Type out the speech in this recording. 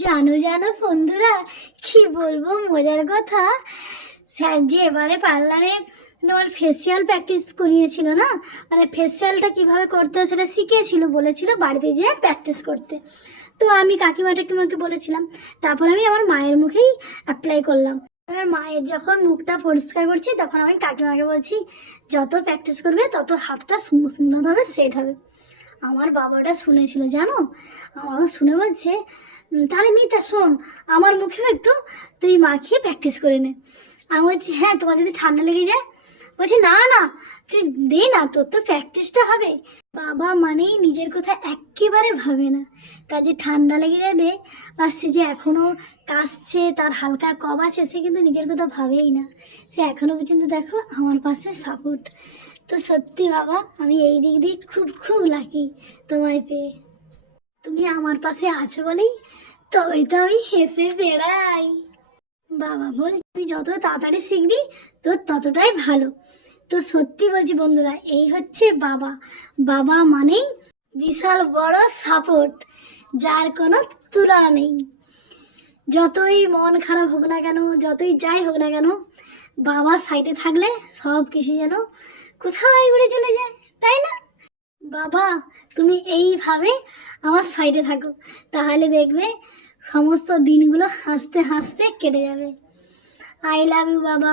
জানো জানো বন্ধুরা, কি বলবো মজার কথা। স্যার যে এবারে পার্লারে তোমার ফেসিয়াল প্র্যাকটিস করিয়েছিল না, মানে ফেসিয়ালটা কিভাবে করতে হয় সেটা শিখিয়েছিল, বলেছিল বাড়িতে যেয়ে প্র্যাকটিস করতে। তো আমি কাকিমাকে বলেছিলাম, তারপর আমি আমার মায়ের মুখেই অ্যাপ্লাই করলাম। এবার মায়ের যখন মুখটা পরিষ্কার করছি তখন আমি কাকিমাকে বলছি, যত প্র্যাকটিস করবে তত হাতটা সুন্দরভাবে সেট হবে। আমার বাবাটা শুনেছিল জানো, আমার বাবা শুনে বলছে, তাহলে মিতা শোন, আমার মুখেও একটু তুই মাখিয়ে প্র্যাকটিস করে নে। আমি বলছি হ্যাঁ, তোমার যদি ঠান্ডা লেগে যায়। বলছি না না, তুই দে না, তোর তো প্র্যাকটিসটা হবে। বাবা মানেই নিজের কথা একেবারে ভাবে না, তার যে ঠান্ডা লেগে যাবে বা সে যে এখনও কাশছে, তার হালকা কফ আছে, সে কিন্তু নিজের কথা ভাবেই না। সে এখনো পর্যন্ত দেখো আমার পাশে সাপোর্ট। তো সত্যি বাবা, আমি এই দিক দিয়ে খুব খুব লাকি তোমায় পেয়ে। তুমি আমার পাশে আছো বলেই তবেই তো আমি হেসে বেড়াই। বাবা বল, তুই যত তাড়াতাড়ি শিখবি তোর ততটাই ভালো। তো সত্যি বলছি বন্ধুরা, এই হচ্ছে বাবা। বাবা মানেই বিশাল বড় সাপোর্ট, যার কোনো তুলনা নেই। যতই মন খারাপ হোক না কেন, যতই যাই হোক না কেন, বাবার সাইডে থাকলে সব কিছু যেন কোথায় উড়ে চলে যায়, তাই না? বাবা, তুমি এইভাবে আমার সাইডে থাকো, তাহলে দেখবে সমস্ত দিনগুলো হাসতে হাসতে কেটে যাবে। আই লাভ ইউ বাবা।